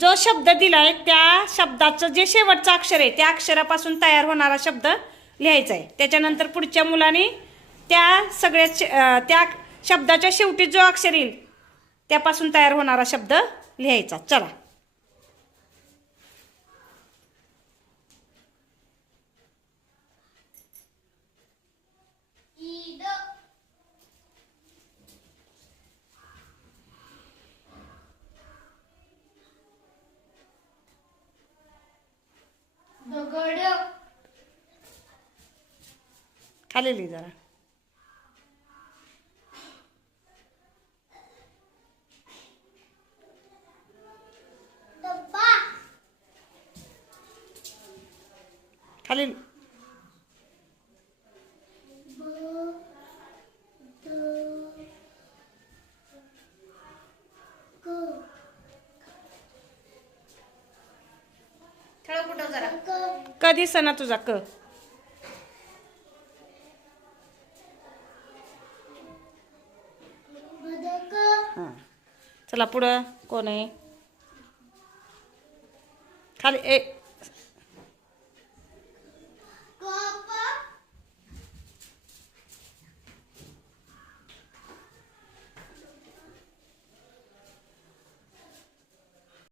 जो शब्द दिलाय त्या शब्दाचं जे शेवटचं अक्षर आहे त्या अक्षरापासून तयार होणारा शब्द लिहायचा आहे. त्याच्यानंतर पुढच्या मुलाने त्या सगळ्या त्या शब्दाच्या शेवटी जो अक्षर येईल त्यापासून तयार होणारा शब्द लिहायचा. चला. खाली लिही जरा. खाली कधी सणा तुझा क. हां चला पुढं कोण आहे खाली.